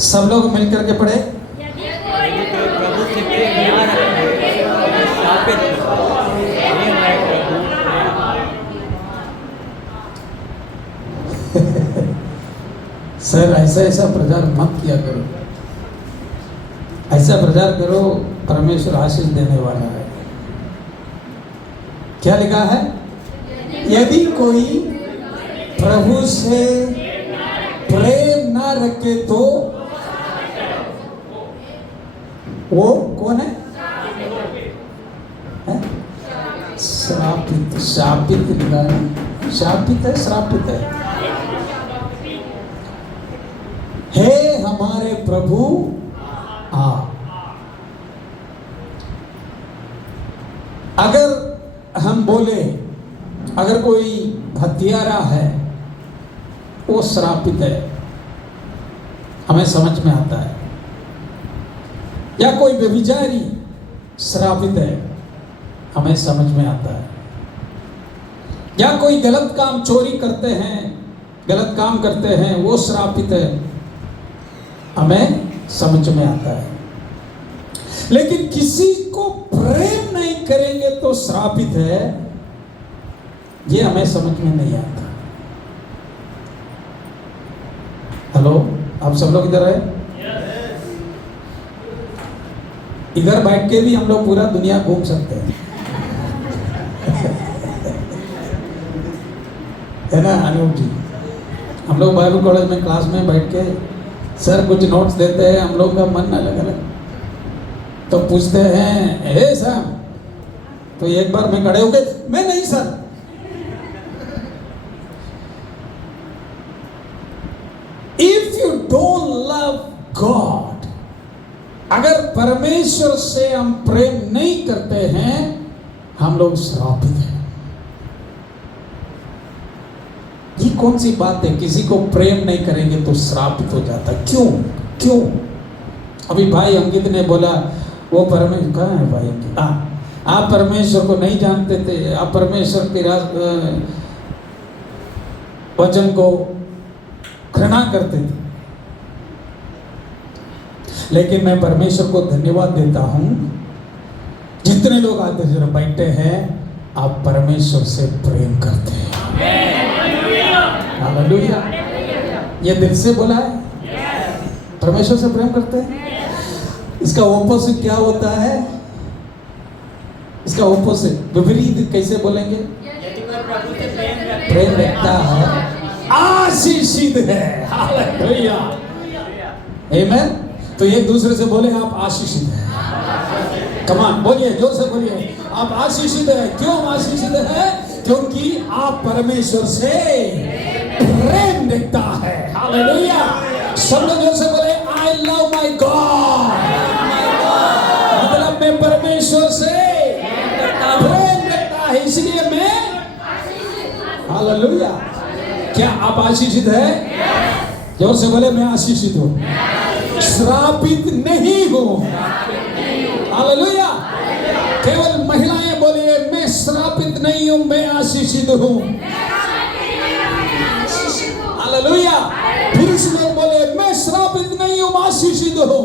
सब लोग मिलकर के पढ़े। प्रभु से प्रेम ना रखे शापित हे हमारे प्रभु। सर ऐसा ऐसा प्रचार मत किया करो, ऐसा प्रचार करो परमेश्वर आशीष देने वाला है। क्या लिखा है? यदि कोई प्रभु से प्रेम ना रखे तो वो कौन है? श्रापित। शापित लिखा है, शापित है, श्रापित है। हे हमारे प्रभु आ। अगर हम बोले अगर कोई हत्यारा है वो श्रापित है, हमें समझ में आता है। या कोई व्यभिचारी श्रापित है, हमें समझ में आता है। या कोई गलत काम चोरी करते हैं, गलत काम करते हैं, वो श्रापित है, हमें समझ में आता है। लेकिन किसी को प्रेम नहीं करेंगे तो श्रापित है, ये हमें समझ में नहीं आता। हेलो, आप सब लोग इधर है? इधर बैठ के भी हम लोग पूरा दुनिया घूम सकते हैं है ना अनूप जी? हम लोग बाइबल कॉलेज में क्लास में बैठ के सर कुछ नोट्स देते हैं, हम लोग का मन अलग अलग, तो पूछते हैं हे सर, तो एक बार मैं खड़े हो गए, मैं नहीं sir. If you don't love God, अगर परमेश्वर से हम प्रेम नहीं करते हैं, हम लोग श्रापित हैं। ये कौन सी बात है? किसी को प्रेम नहीं करेंगे तो श्रापित हो जाता। क्यों? क्यों? अभी भाई अंकित ने बोला वो परमेश्वर, कहाँ है भाई अंकित? आप परमेश्वर को नहीं जानते थे, आप परमेश्वर के वचन को घृणा करते थे। लेकिन मैं परमेश्वर को धन्यवाद देता हूं, जितने लोग आते हैं बैठे हैं, आप परमेश्वर से प्रेम करते हैं। हालेलुया। ये दिल से बोला है, परमेश्वर से प्रेम करते हैं। इसका ऑपोजिट क्या होता है? इसका ऑपोजिट विपरीत कैसे बोलेंगे? प्रेम रखता है, आशीषित है। हालेलुया, आमेन। तो एक दूसरे से बोले आप आशीषित हैं। कमान बोलिए, जोर से बोलिए, आप आशीषित है। क्यों आशीषित है? क्योंकि आप परमेश्वर से प्रेम दिखता है। हालेलुया। सब लोग जोर से बोले आई लव माय गॉड। मतलब मैं परमेश्वर से प्रेम दिखता है, इसलिए मैं हालेलुया। क्या आप आशीषित है? जोर से बोले मैं आशीषित हूँ, श्रापित नहीं हूँ। हालेलुया। केवल महिलाएं बोलिए मैं श्रापित नहीं हूँ, मैं आशीषित हूँ। हालेलुया। पुरुष लोग बोले मैं श्रापित नहीं हूँ, आशीषित हूँ।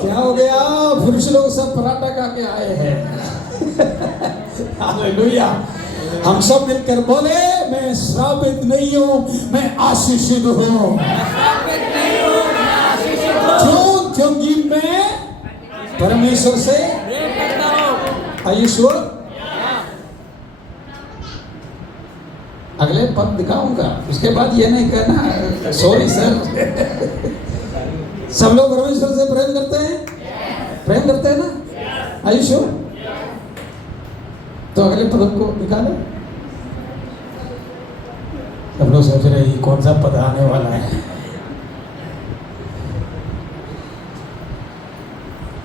क्या हो गया? पुरुष लोग सब पराठा खा के आए हैं हालेलुया। हम सब मिलकर बोले मैं श्रापित नहीं हूँ, मैं आशीषित हूँ। क्यों? क्योंकि मैं परमेश्वर से Are you sure? अगले पद दिखाऊंगा, उसके बाद ये नहीं कहना सॉरी सर सब लोग परमेश्वर से प्रेम करते हैं? प्रेम करते हैं ना? Are you sure? तो अगले पद को निकाले। सब लोग सोच रहे हैं कौन सा पद आने वाला है।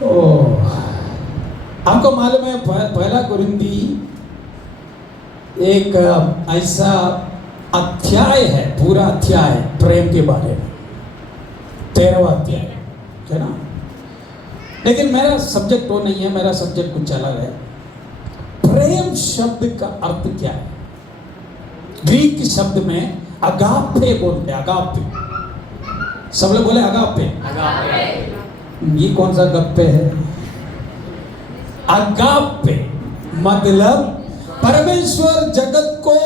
ओह, आपको मालूम है पहला कुरिन्थी एक ऐसा अध्याय है, पूरा अध्याय प्रेम के बारे में, 13वां अध्याय है ना। लेकिन मेरा सब्जेक्ट वो नहीं है, मेरा सब्जेक्ट कुछ अलग है। प्रेम शब्द का अर्थ क्या है? ग्रीक शब्द में अगापे बोलते हैं, अगापे। सब लोग बोले अगापे। ये कौन सा गप्पे है? अगापे मतलब परमेश्वर जगत को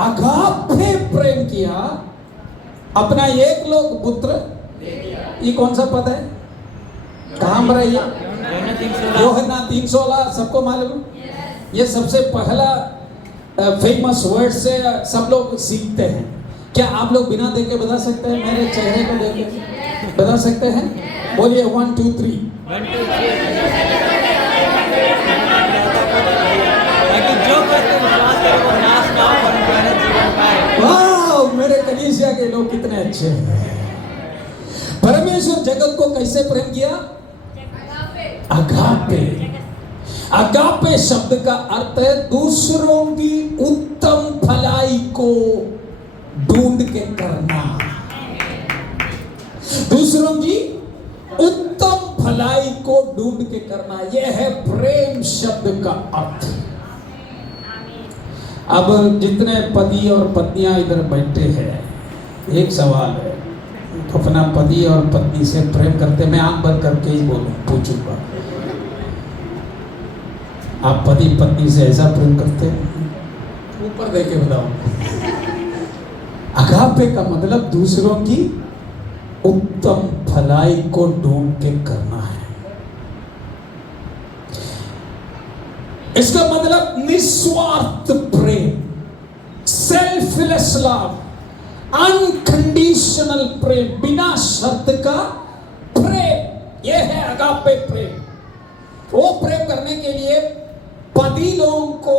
अगापे प्रेम किया, अपना एक लोग पुत्र। ये कौन सा पद है? कहां पर है ये? यूहन्ना 3:16 सबको मालूम। ये सबसे पहला फेमस वर्ड से सब लोग सीखते हैं। क्या आप लोग बिना देखे बता सकते हैं? मेरे चेहरे को देख के बता सकते हैं? बोलिए 1 2 3। वाह, मेरे कलीसिया के लोग कितने अच्छे हैं। परमेश्वर जगत को कैसे प्रेम किया? अगापे। अगापे शब्द का अर्थ है दूसरों की उत्तम भलाई को ढूंढ के करना। दूसरों की उत्तम भलाई को ढूंढ के करना, यह है प्रेम शब्द का अर्थ। अब जितने पति और पत्नियां इधर बैठे हैं, एक सवाल है, अपना पति और पत्नी से प्रेम करते? मैं आंख बंद करके ही पूछूंगा, आप पति पत्नी से ऐसा प्रेम करते हैं? ऊपर देखे बताओ। अगापे का मतलब दूसरों की उत्तम भलाई को ढूंढ के करना है। इसका मतलब निस्वार्थ प्रेम, सेल्फलेस लव, अनकंडीशनल प्रेम, बिना शर्त का प्रेम, यह है अगापे प्रेम। वो प्रेम करने के लिए पति लोगों को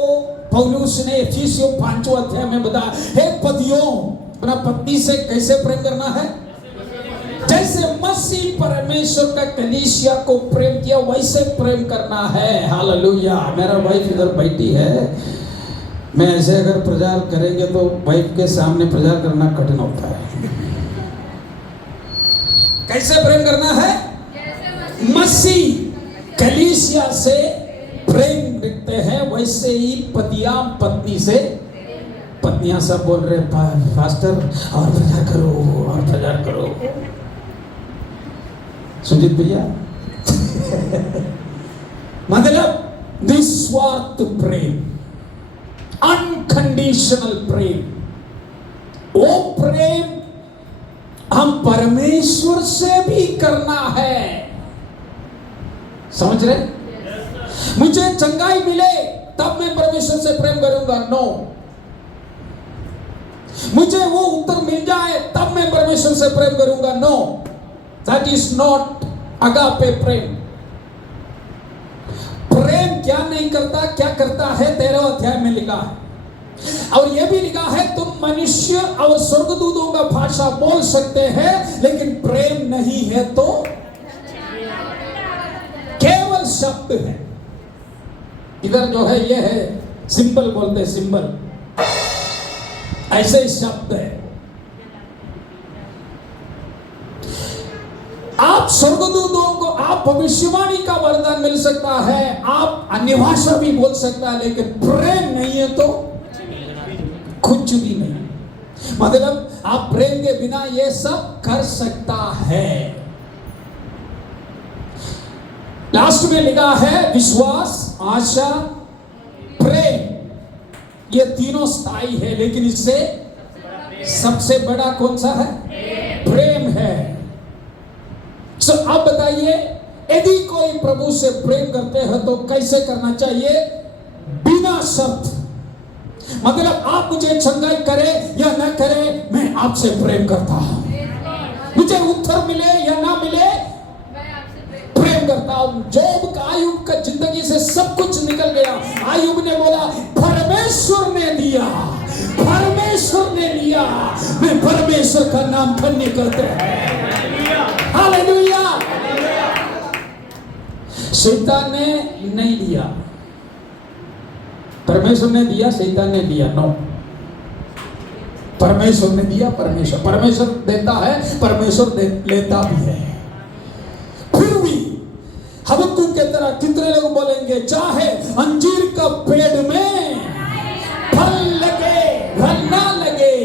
पौलुस ने एफिसियों 5वां अध्याय में बताया, हे पतियों अपना पत्नी से कैसे प्रेम करना है? जैसे मसीह परमेश्वर का कलीसिया को प्रेम किया वैसे प्रेम करना है। हालेलुया। मेरा वाइफ इधर बैठी है, मैं ऐसे अगर प्रचार करेंगे तो वाइफ के सामने प्रचार करना कठिन होता है। कैसे प्रेम करना है? मसीह कलीसिया से प्रेम रखते हैं वैसे ही पतियां पत्नी से। पत्नियां सब बोल रहे पास्टर और प्रचार करो और प्रचार करो। सुजीत भैया मतलब निस्वार्थ प्रेम, अनकंडीशनल प्रेम, वो प्रेम हम परमेश्वर से भी करना है। समझ रहे? मुझे चंगाई मिले तब मैं परमेश्वर से प्रेम करूंगा? नो। मुझे वो उत्तर मिल जाए तब मैं परमेश्वर से प्रेम करूंगा? No. That is not agape प्रेम। प्रेम क्या नहीं करता, क्या करता है? 13वां अध्याय में लिखा है, और यह भी लिखा है तुम मनुष्य और स्वर्गदूतों का भाषा बोल सकते हैं, लेकिन प्रेम नहीं है तो केवल शब्द है। इधर जो है ये है सिंबल बोलते हैं, सिंबल, ऐसे शब्द है। आप स्वर्गदूतों को, आप भविष्यवाणी का वरदान मिल सकता है, आप अन्य भाषा भी बोल सकता है, लेकिन प्रेम नहीं है तो कुछ भी नहीं। मतलब आप प्रेम के बिना ये सब कर सकता है। लास्ट में लिखा है विश्वास, आशा, प्रेम, ये तीनों स्थायी है, लेकिन इससे सबसे बड़ा कौन सा है? प्रेम है। सो अब बताइए, यदि कोई प्रभु से प्रेम करते हैं तो कैसे करना चाहिए? बिना शर्त। मतलब आप मुझे चंगाई करे या ना करे, मैं आपसे प्रेम करता हूं। मुझे उत्तर मिले या ना मिले, प्रेम करता हूं। जोब का, आयुब का जिंदगी से सब कुछ निकल गया। आयुब ने बोला परमेश्वर ने दिया, परमेश्वर ने लिया, मैं परमेश्वर का नाम धन्य करते हैं। हालेलुया। शैतान ने नहीं दिया, परमेश्वर ने दिया, शैतान ने दिया? नो। परमेश्वर ने दिया, परमेश्वर देता है, परमेश्वर लेता भी है। फिर भी हबक्कुक के तरह कितने लोग बोलेंगे, चाहे अंजीर का पेड़ में फल लगे फल ना लगे,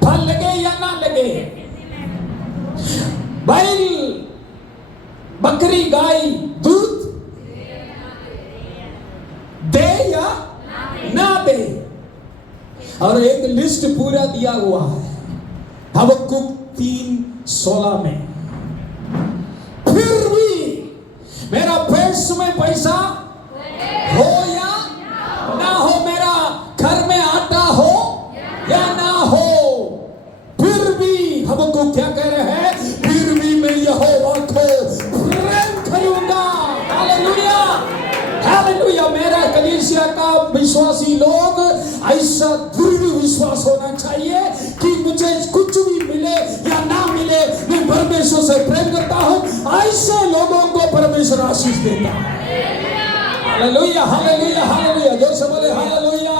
फल लगे या बैल बकरी गाय दूध दे या ना दे, और एक लिस्ट पूरा दिया हुआ है हबक्कुक 3:16 में। फिर भी मेरा पर्स में पैसा हो या ना हो, मेरा घर में आटा हो या ना हो, फिर भी हमको क्या कह रहे हैं, फिर भी मैं यहोवा को प्रेम करूंगा। Hallelujah, hallelujah. मेरा कलीसिया का विश्वासी लोग ऐसा दृढ़ विश्वास होना चाहिए कि मुझे कुछ भी मिले या ना मिले, मैं परमेश्वर से प्रेम करता हूं। ऐसे लोगों को परमेश्वर आशीष देता है। Hallelujah, hallelujah, hallelujah. जोर से बोले हालेलुया।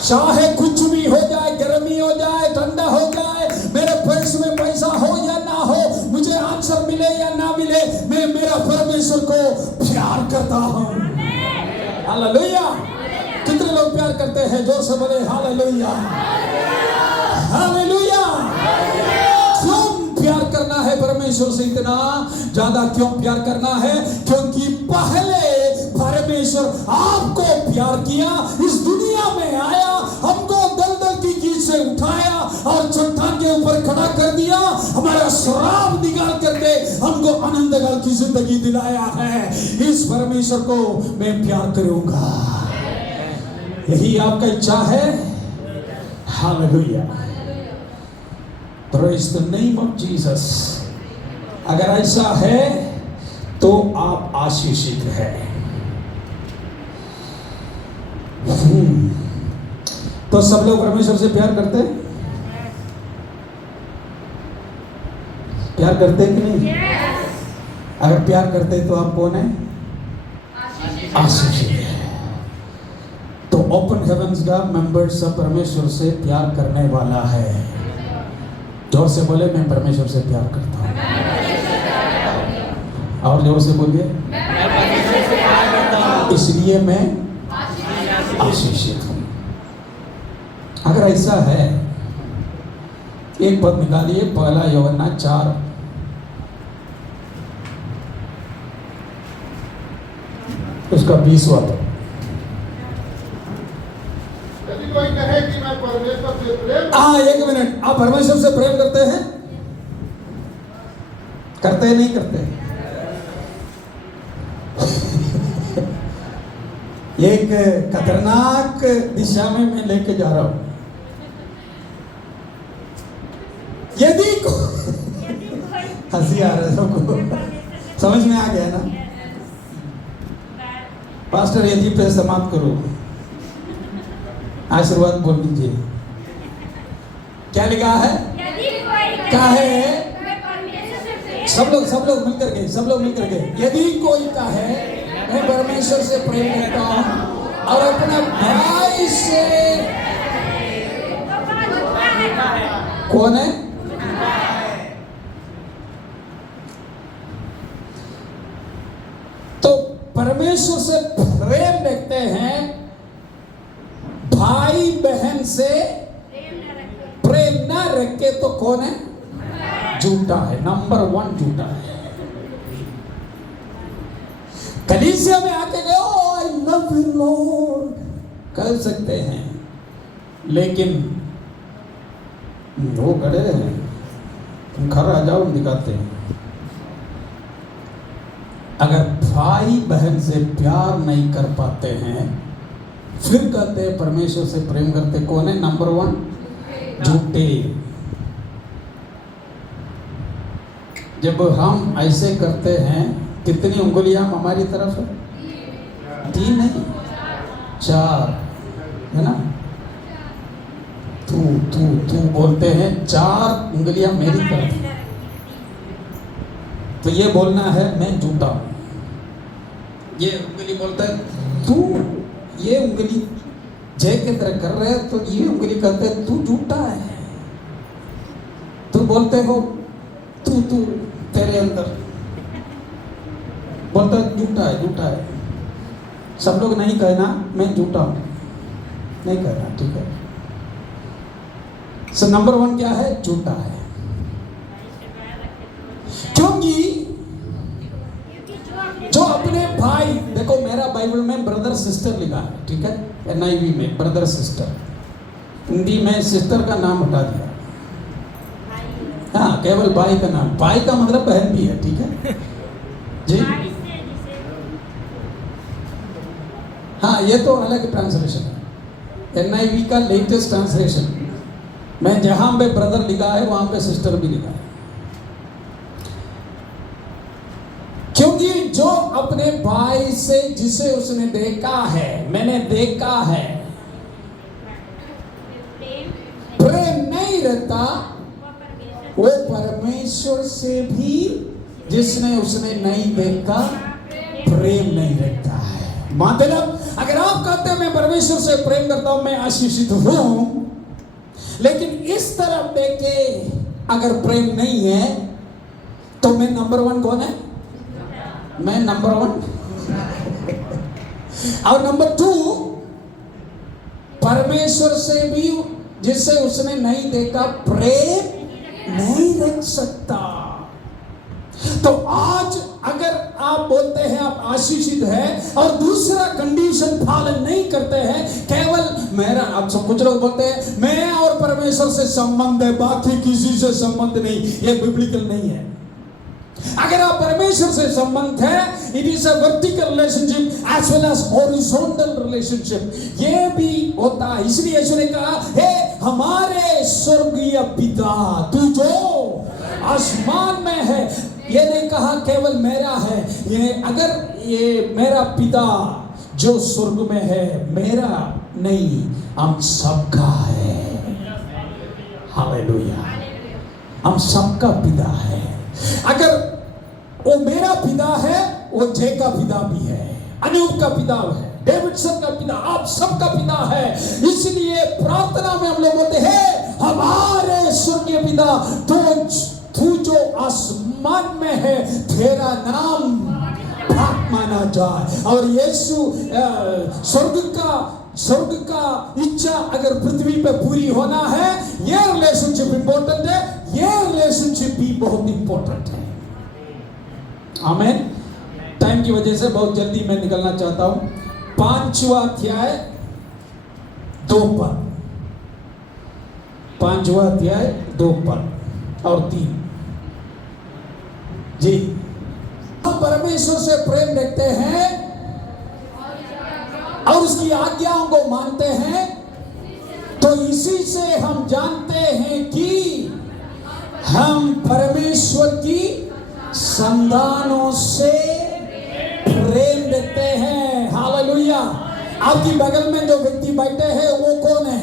चाहे कुछ भी हो जाए, गर्मी हो जाए, ठंडा हो जाए, मेरे पर्स में पैसा हो या ना हो, मुझे आंसर मिले या ना मिले, मैं मेरा परमेश्वर को प्यार करता हूं। हालेलुया। कितने लोग प्यार करते हैं? जोर से बोले हालेलुया, हालेलुया। क्यों प्यार करना है परमेश्वर से? इतना ज्यादा क्यों प्यार करना है? क्योंकि पहले परमेश्वर आपको प्यार किया, इस दुनिया में आया, हमको दलदल की कीच से उठाया और चट्टान के ऊपर खड़ा कर दिया, हमारा श्राप निकाल करके हमको आनंद की जिंदगी दिलाया है। इस परमेश्वर को मैं प्यार करूंगा। यही आपका इच्छा है? Hallelujah, praise the name of Jesus. अगर ऐसा है तो आप आशीषित हैं। तो सब लोग परमेश्वर से प्यार करते हैं? प्यार करते हैं कि नहीं? अगर प्यार करते हैं तो आप कौन है? आशीषित है। तो ओपन हेवंस का मेंबर सब परमेश्वर से प्यार करने वाला है। जोर से बोले, मैं परमेश्वर से प्यार करता हूँ। और जोर से बोलिए, इसलिए मैं आशीषित हूँ। अगर ऐसा है, एक पद निकालिए, 1 यूहन्ना 4 उसका 20वां पद। कोई कहे कि मैं परमेश्वर से प्रेम, एक मिनट, आप परमेश्वर से प्रेम करते हैं? करते हैं नहीं करते? एक खतरनाक दिशा में मैं लेके जा रहा हूं। यदि हंसी आ रहा है सबको, समझ में आ गया ना? पास्टर यदि पे समाप्त करो, आशीर्वाद बोल दीजिए। क्या लिखा है? क्या है? सब लोग मिलकर के यदि कोई कहे मैं परमेश्वर से प्रेम करता हूं और अपना भाई से, कौन है? तो परमेश्वर से प्रेम रखते हैं, भाई बहन से प्रेम ना रखे तो कौन है? झूठा है, नंबर 1 झूठा है। कलीसिया में आके गए, ओ आई लव यू लॉर्ड कह सकते हैं, लेकिन वो खड़े हैं, तुम घर आ जाओ, दिखाते हैं। अगर भाई बहन से प्यार नहीं कर पाते हैं, फिर कहते हैं परमेश्वर से प्रेम करते, कौन है? नंबर 1 झूठे। जब हम ऐसे करते हैं, कितनी उंगलियां हमारी तरफ है? 3 नहीं 4 है ना? तू बोलते हैं, 4 उंगलियां मेरी तरफ। तो ये बोलना है मैं झूठा हूं। ये उंगली बोलता है तू, ये उंगली जय के तरह कर रहे हैं, तो ये उंगली कहते हैं तू झूठा है। तू बोलते हो तू तेरे अंदर बोलता है झूठा है। सब लोग नहीं कहना मैं झूठा हूं, नहीं कहना, ठीक है? सो नंबर 1 क्या है? झूठा है। अपने भाई, देखो मेरा बाइबल में ब्रदर सिस्टर लिखा है, ठीक है, NIV में ब्रदर सिस्टर, हिंदी में सिस्टर का नाम हटा दिया, हाँ केवल भाई का नाम, भाई का मतलब बहन भी है, ठीक है जी। हाँ ये तो अलग ट्रांसलेशन है, NIV का लेटेस्ट ट्रांसलेशन। मैं जहां पे ब्रदर लिखा है वहां पे सिस्टर भी लिखा है, क्योंकि जो अपने भाई से जिसे उसने देखा है, मैंने देखा है, प्रेम नहीं रहता, वो परमेश्वर से भी जिसने उसने नहीं देखा प्रेम नहीं रखता है। मतलब अगर आप कहते हैं मैं परमेश्वर से प्रेम करता हूं, मैं आशीषित हूं, लेकिन इस तरफ देखे अगर प्रेम नहीं है तो मैं नंबर 1 कौन है? मैं नंबर 1 और नंबर 2 परमेश्वर से भी जिससे उसने नहीं देखा प्रेम नहीं रख सकता। तो आज अगर आप बोलते हैं आप आशीषित है और दूसरा कंडीशन पालन नहीं करते हैं, केवल मेरा, आप सब कुछ लोग बोलते हैं मैं और परमेश्वर से संबंध है, बाकी किसी से संबंध नहीं, ये बिब्लिकल नहीं है। अगर आप परमेश्वर से संबंध है, it is a vertical relationship as well as horizontal relationship, ये भी होता है। इसलिए यीशु ने कहा हे हमारे स्वर्गीय पिता तू जो आसमान में है, ये नहीं कहा केवल मेरा है, ये अगर ये मेरा पिता जो स्वर्ग में है, मेरा नहीं, हम सबका है। हालेलुया, हम सबका पिता है। अगर वो मेरा पिता है, वो जय का पिता भी है, अनूप का पिता है, डेविडसन का पिता, आप सबका पिता है। इसलिए प्रार्थना में हम लोग बोलते हैं हमारे स्वर्गीय पिता तू जो आसमान में है, तेरा नाम पाक माना जाए। और यीशु स्वर्ग का इच्छा अगर पृथ्वी पे पूरी होना है, ये रिलेशनशिप इंपॉर्टेंट है, ये रिलेशनशिप भी बहुत इंपॉर्टेंट है। आमीन। टाइम की वजह से बहुत जल्दी मैं निकलना चाहता हूं। 5वां अध्याय 2 पद, 5वां अध्याय 2 पद और 3 जी। हम परमेश्वर से प्रेम रखते हैं और उसकी आज्ञाओं को मानते हैं, तो इसी से हम जानते हैं कि हम परमेश्वर की संतानों से प्रेम रखते हैं। हालेलुया। आपकी बगल में जो व्यक्ति बैठे हैं वो कौन है?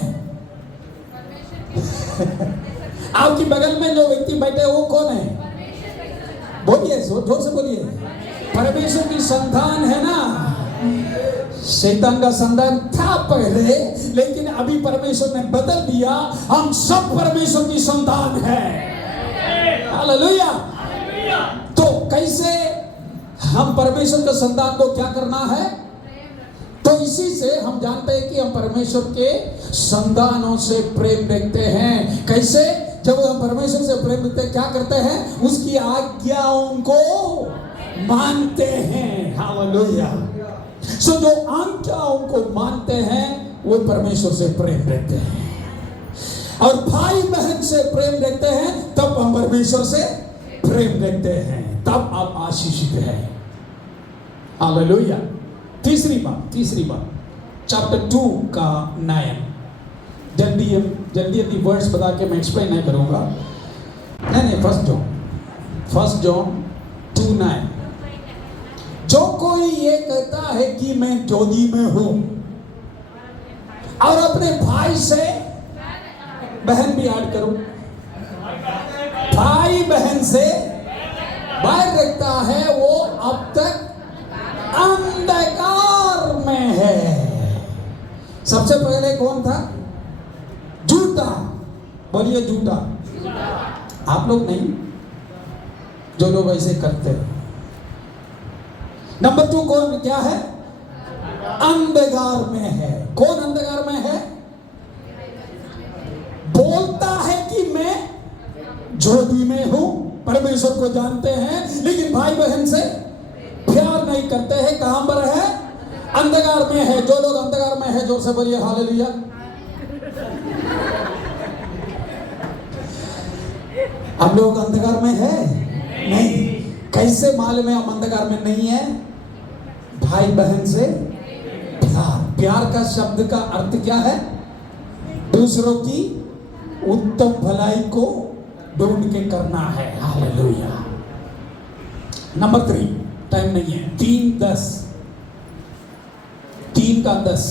आपकी बगल में जो व्यक्ति बैठे हैं वो कौन है? बोलिए, जोर से बोलिए। परमेश्वर की संतान है ना। शैतान का संतान था पहले, लेकिन अभी परमेश्वर ने बदल दिया, हम सब परमेश्वर की संतान है। हालेलुया। तो कैसे हम परमेश्वर के संतान को क्या करना है? तो इसी से हम जानते हैं कि हम परमेश्वर के संतानों से प्रेम रखते हैं। कैसे? जब हम परमेश्वर से प्रेम रखते हैं, क्या करते हैं? उसकी आज्ञाओं को मानते हैं। हालेलुया। सो जो आज्ञाओं को मानते हैं वो परमेश्वर से प्रेम रखते हैं। और भाई बहन से प्रेम रखते हैं, तब हम परमेश्वर से प्रेम रखते हैं, तब आप आशीषित हैं। हालेलुया। तीसरी बात चैप्टर 2 का 9, जल्दी वर्ड्स बता के मैं एक्सप्लेन नहीं करूंगा। नहीं, फर्स्ट जॉन 2:9। जो कोई ये कहता है कि मैं ज्योति में हूं और अपने भाई से, बहन भी ऐड करूं, भाई बहन से बैर रखता है, वो अब तक अंधकार में है। सबसे पहले कौन था? झूठा। बोलिए झूठा। आप लोग नहीं, जो लोग ऐसे करते हैं। नंबर 2 कौन क्या है? अंधकार में है। कौन अंधकार में है? बोलता है कि मैं ज्योति में हूं, परमेश्वर को जानते हैं, लेकिन भाई बहन से प्यार नहीं करते हैं कहां पर है? अंधकार में है। जो लोग अंधकार में है जोर से बोलिए हालेलुया। हम लोग अंधकार में है नहीं। कैसे मालूम है हम अंधकार में नहीं है? भाई बहन से प्यार। प्यार का शब्द का अर्थ क्या है? दूसरों की उत्तम भलाई को ढूंढ के करना है। हालेलुया। नंबर 3, टाइम नहीं है। 3:10 3:10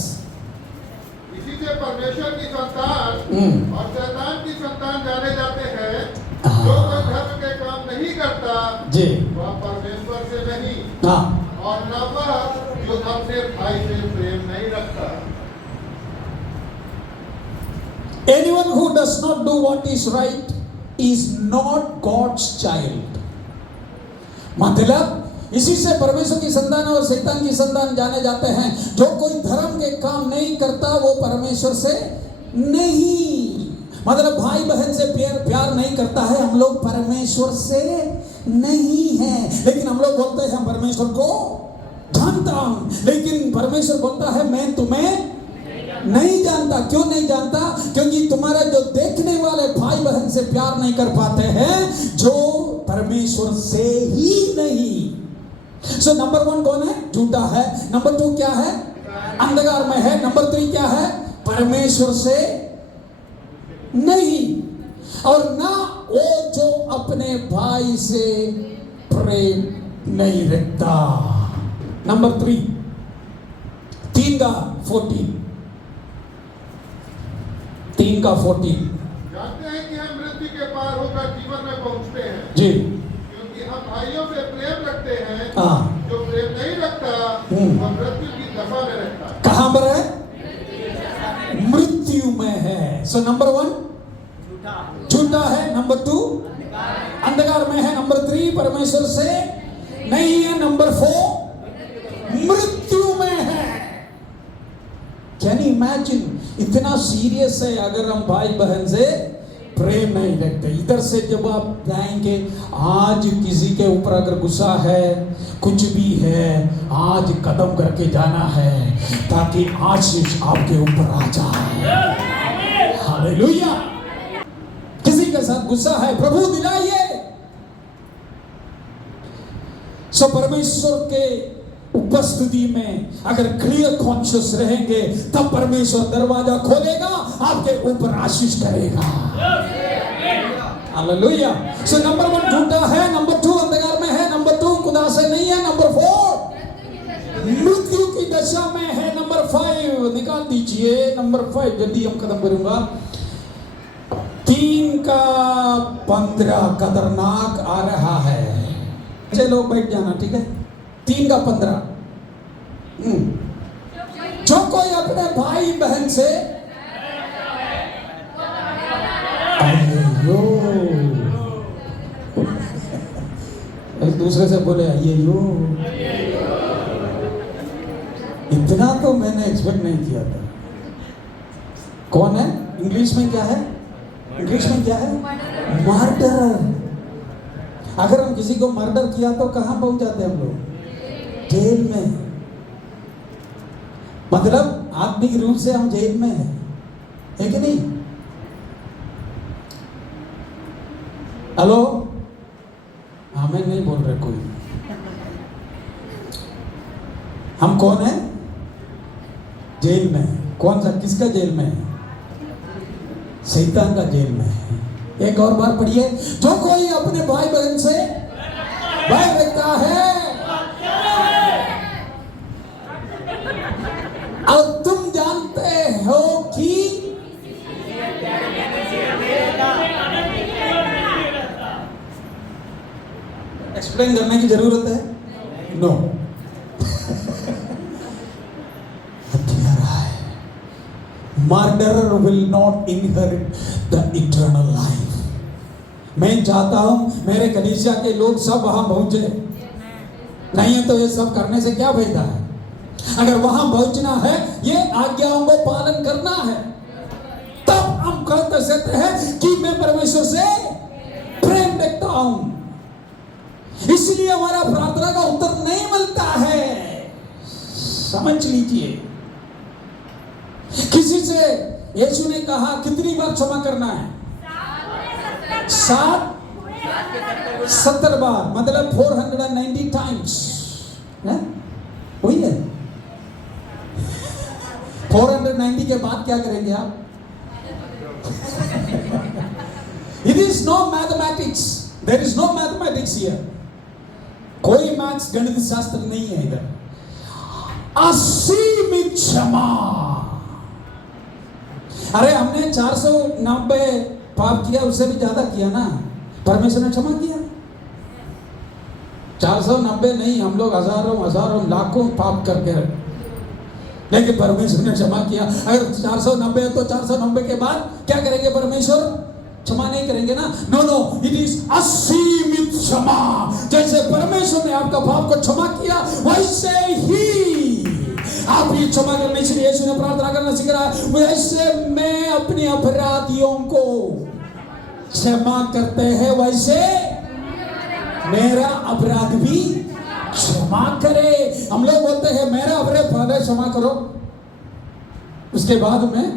इसी से परमेश्वर की संतान और शैतान की संतान जाने जाते हैं। जो कोई धर्म के काम नहीं करता जी, वह परमेश्वर से नहीं, हाँ, और न वह जो अपने भाई से प्रेम नहीं रखता। anyone who does not do what is right is not God's child। मतलब इसी से परमेश्वर की संतान और शैतान की संतान जाने जाते हैं। जो कोई धर्म के काम नहीं करता वो परमेश्वर से नहीं, मतलब भाई बहन से प्यार नहीं करता है, हम लोग परमेश्वर से नहीं है। लेकिन हम लोग बोलते हैं हम परमेश्वर को जानता हूं, लेकिन परमेश्वर बोलता है मैं तुम्हें नहीं जानता। क्यों नहीं जानता? क्योंकि तुम्हारे जो देखने वाले भाई बहन से प्यार नहीं कर पाते हैं, जो परमेश्वर से ही नहीं। सो नंबर 1 कौन है? झूठा है। नंबर 2 क्या है? अंधकार में है। नंबर 3 क्या है? परमेश्वर से नहीं। और ना वो जो अपने भाई से प्रेम नहीं रखता। नंबर 3 3:14 3:14 जानते हैं कि हम मृत्यु के पार होकर जीवन में पहुंचते हैं जी, क्योंकि हम भाइयों से प्रेम रखते हैं। हाँ, जो प्रेम नहीं रखता वह मृत्यु की दशा में रहता है। कहां पर है? मृत्यु में है। सो नंबर 1 झूठा है। नंबर 2 अंधकार में है। नंबर 3 परमेश्वर से नहीं है। नंबर 4 मृत्यु में है। Can you imagine? इतना सीरियस है अगर हम भाई बहन से प्रेम नहीं रखते। इधर से जब आप जाएंगे, आज किसी के ऊपर अगर गुस्सा है, कुछ भी है, आज कदम करके जाना है ताकि आशीष आपके ऊपर आ जाए। हालेलुया। किसी के साथ गुस्सा है, प्रभु दिलाइए। सो परमेश्वर के उपस्थिति में अगर क्लियर कॉन्शियस रहेंगे तब परमेश्वर दरवाजा खोलेगा, आपके ऊपर आशीष करेगा। हालेलुया। सो नंबर 1 झूठा है। नंबर 2 अंधकार में है। नंबर 2 खुदा से नहीं है। नंबर 4 मृत्यु की दशा में है। नंबर 5 निकाल दीजिए। नंबर 5 जल्दी हम खत्म करूंगा। 3:15 खतरनाक आ रहा है। चलो बैठ जाना, ठीक है। 3:15 जो कोई अपने भाई बहन से अय्यो, एक दूसरे से बोले अय्यो। इतना तो मैंने एक्सपेक्ट नहीं किया था। कौन है? इंग्लिश में क्या है? इंग्लिश में क्या है? मर्डर। अगर हम किसी को मर्डर किया तो कहां पहुंच जाते हम लोग? जेल में। मतलब आत्मिक रूप से हम जेल में है कि नहीं? हेलो, हमें नहीं बोल रहे कोई। हम कौन है? जेल में। कौन सा? किसका जेल में है? शैतान का जेल में है। एक और बार पढ़िए। जो कोई अपने भाई बहन से बैर रखता है और तुम जानते हो कि एक्सप्लेन करने की जरूरत है? नो। हत्यारा है। Murderer will not inherit the eternal life. मैं चाहता हूं मेरे कलीसिया के लोग सब वहां पहुंचे, नहीं है तो ये सब करने से क्या फायदा है? अगर वहां पहुंचना है, ये आज्ञाओं को पालन करना है, तब हम कह सकते हैं कि मैं परमेश्वर से प्रेम रखता हूं। इसलिए हमारा प्रार्थना का उत्तर नहीं मिलता है समझ लीजिए। किसी से यीशु ने कहा कितनी बार क्षमा करना है? 70 बार, मतलब 490 टाइम्स। वही है। 490 के बाद क्या करेंगे आप? It is no mathematics. There is no mathematics here. कोई मैथ्स गणित शास्त्र नहीं है इधर। असीमित क्षमा। अरे हमने 490 पाप किया, उससे भी ज्यादा किया ना, परमेश्वर ने क्षमा किया। 490 नहीं, हम लोग हजारों लाखों पाप करके, लेकिन परमेश्वर ने क्षमा किया। अगर 490 है तो 490 के बाद क्या करेंगे? परमेश्वर क्षमा नहीं करेंगे ना। नो, इट इज असीमित क्षमा। जैसे परमेश्वर ने आपका पाप को क्षमा किया, वैसे ही आप भी क्षमा करने के लिए यीशु ने प्रार्थना करना सिखाया, वैसे मैं अपने अपराधियों को क्षमा करते हैं, वैसे मेरा अपराध भी क्षमा करे। हम लोग बोलते हैं मेरा अपराध क्षमा करो, उसके बाद मैं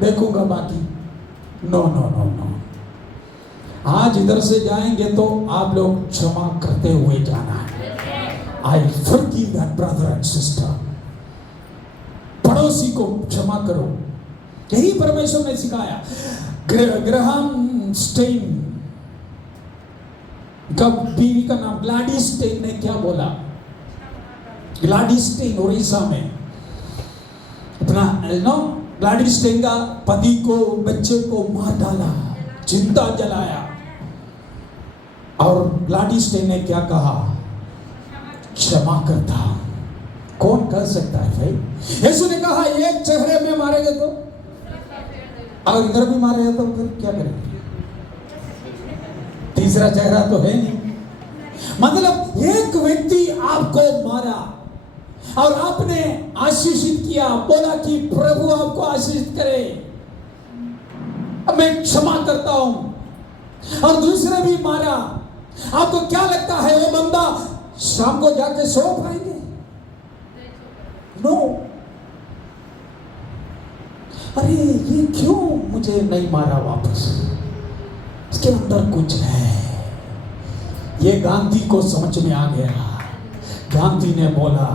देखूंगा बाकी। नो, आज इधर से जाएंगे तो आप लोग क्षमा करते हुए जाना है। I forgive that brother and sister. पड़ोसी को क्षमा करो, यही परमेश्वर ने सिखाया। ग्राहम स्टेन का बीवी का नाम ग्लैडिस स्टेन ने क्या बोला? ग्लैडिस स्टेन उड़ीसा में अपना ग्लैडिस स्टेन का पति को, बच्चे को मार डाला, चिंता जलाया, और ग्लैडिस स्टेन ने क्या कहा? क्षमा करता। कौन कर सकता है भाई? यीशु ने कहा एक चेहरे में मारेंगे तो, अगर इधर भी मारेगा तो फिर क्या करेंगे? तीसरा चेहरा तो है नहीं। मतलब एक व्यक्ति आपको मारा और आपने आशीषित किया, बोला कि प्रभु आपको आशीषित करे, मैं क्षमा करता हूं, और दूसरे भी मारा। आपको क्या लगता है वो बंदा शाम को जाके सो पाएंगे? नो। अरे ये क्यों मुझे नहीं मारा वापस? इसके अंदर कुछ है। ये गांधी को समझ में आ गया। गांधी ने बोला,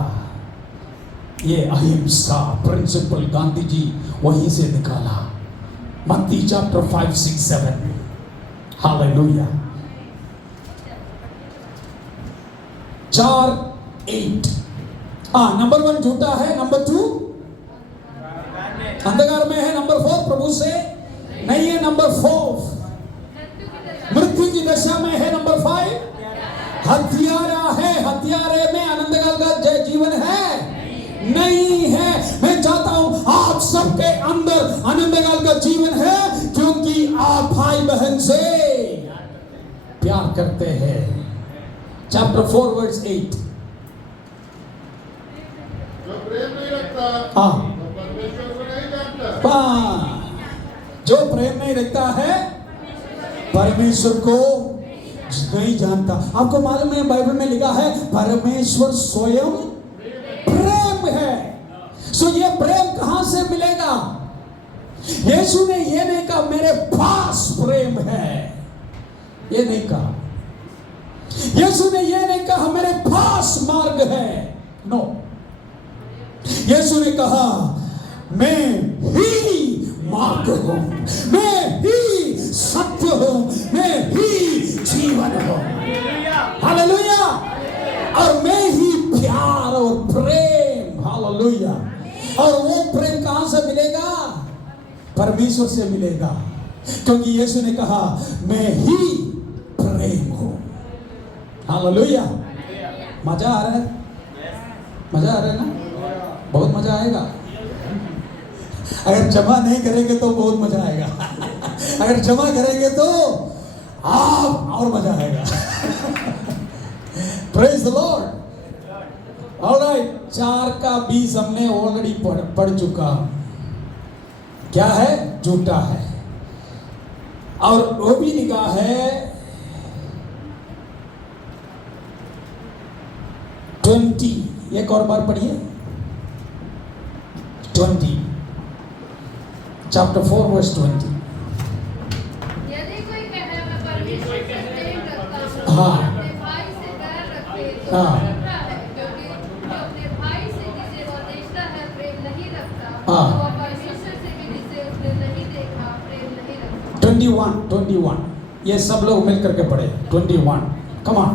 ये अहिंसा प्रिंसिपल गांधी जी वहीं से निकाला। मत्ती चैप्टर 5, 6, 7। हालेलुया। 4, 8। नंबर 1 झूठा है, नंबर 2 अंधकार में है, नंबर 4 प्रभु से नहीं है, नंबर 4 मृत्यु की दशा में है, नंबर 5 हत्यारा है। हत्यारे में अनंतकाल का जीवन है नहीं है। मैं चाहता हूं आप सबके अंदर अनंतकाल का जीवन है, क्योंकि आप भाई बहन से प्यार करते हैं। Chapter 4 verse 8। जो प्रेम नहीं रखता तो परमेश्वर को नहीं जानता। जो प्रेम नहीं रखता है परमेश्वर को नहीं जानता। आपको मालूम है बाइबल में लिखा है परमेश्वर स्वयं प्रेम है। सो ये प्रेम कहां से मिलेगा? यीशु ने ये नहीं कहा मेरे पास प्रेम है, ये नहीं कहा। यीशु ने ये नहीं कहा मेरे पास मार्ग है। नो, यीशु ने कहा मैं ही मार्ग हूं, मैं ही सत्य हूं, मैं ही जीवन हूं। हालेलुया। और मैं ही प्यार और प्रेम। हालेलुया। और वो प्रेम कहां से मिलेगा? परमेश्वर से मिलेगा, क्योंकि यीशु ने कहा मैं ही प्रेम हूं। हालेलुया। मजा आ रहा है? मजा आ रहा है ना? बहुत मजा आएगा। अगर क्षमा नहीं करेंगे तो बहुत मजा आएगा। अगर क्षमा करेंगे तो आप और मजा आएगा। Praise the Lord. ऑलराइट, 4 का 20 हमने ऑलरेडी पढ़ चुका। क्या है? झूठा है। और वो भी लिखा है 20। एक और बार पढ़िए। 20. Chapter 4 verse 20. यदि कोई कहे मैं परमेश्वर से प्रेम रखता हूँ, हाँ। अपने भाई से बैर रखे तो हाँ। झूठा है, क्योंकि जो अपने भाई से जिसे वह देखता है प्रेम नहीं रखता, हाँ। तो वह परमेश्वर से भी जिसे उसने नहीं देखा प्रेम नहीं रखता। 21. ये सब लोग मिल करके पढ़े 21. Come on.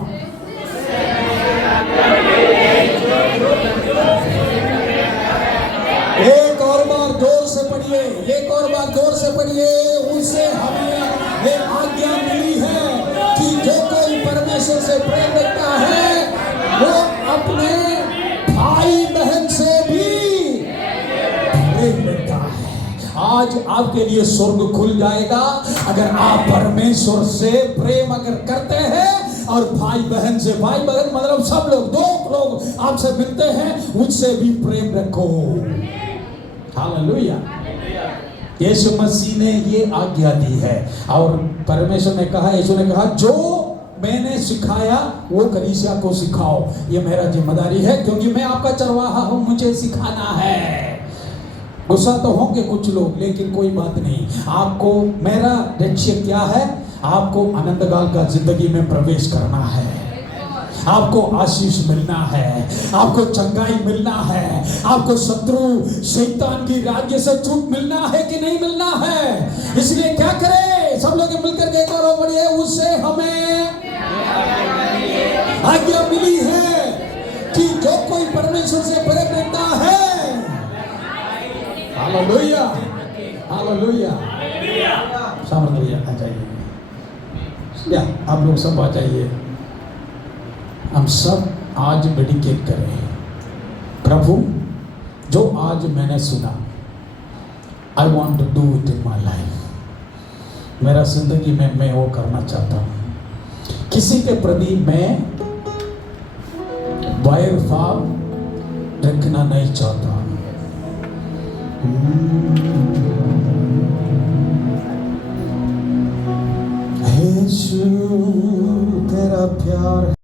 एक और बार जोर से पढ़िए, एक और बार जोर से पढ़िए। उससे हमें एक आज्ञा मिली है कि जो कोई परमेश्वर से प्रेम रखता है वो अपने भाई बहन से भी प्रेम रखता है। आज आपके लिए स्वर्ग खुल जाएगा अगर आप परमेश्वर से प्रेम अगर करते हैं और भाई बहन से, भाई बहन मतलब सब लोग, दो लोग आपसे मिलते हैं उनसे भी प्रेम रखो। हालेलुया। यीशु मसीह ने ये आज्ञा दी है और परमेश्वर ने कहा, यीशु ने कहा जो मैंने सिखाया वो कलीसिया को सिखाओ। ये मेरा जिम्मेदारी है क्योंकि मैं आपका चरवाहा हूं, मुझे सिखाना है। गुस्सा तो होंगे कुछ लोग, लेकिन कोई बात नहीं। आपको मेरा लक्ष्य क्या है? आपको अनंतकाल का जिंदगी में प्रवेश करना है, आपको आशीष मिलना है, आपको चंगाई मिलना है, आपको शत्रु शैतान की राज्य से छूट मिलना है कि नहीं मिलना है। इसलिए क्या करें? सब लोग मिलकर के एक और बढ़िए, उससे हमें आज्ञा मिली है कि जो कोई परमेश्वर से प्रेम रखता है, हालेलुया हालेलुया। सामने भैया आ जाइए, या आप लोग सब आ जाइए। हम सब आज मेडिकेट करें। प्रभु, जो आज मैंने सुना, I want to do it in my life. मेरा जिंदगी में मैं वो करना चाहता हूँ। किसी के प्रति मैं वैर भाव रखना नहीं चाहता।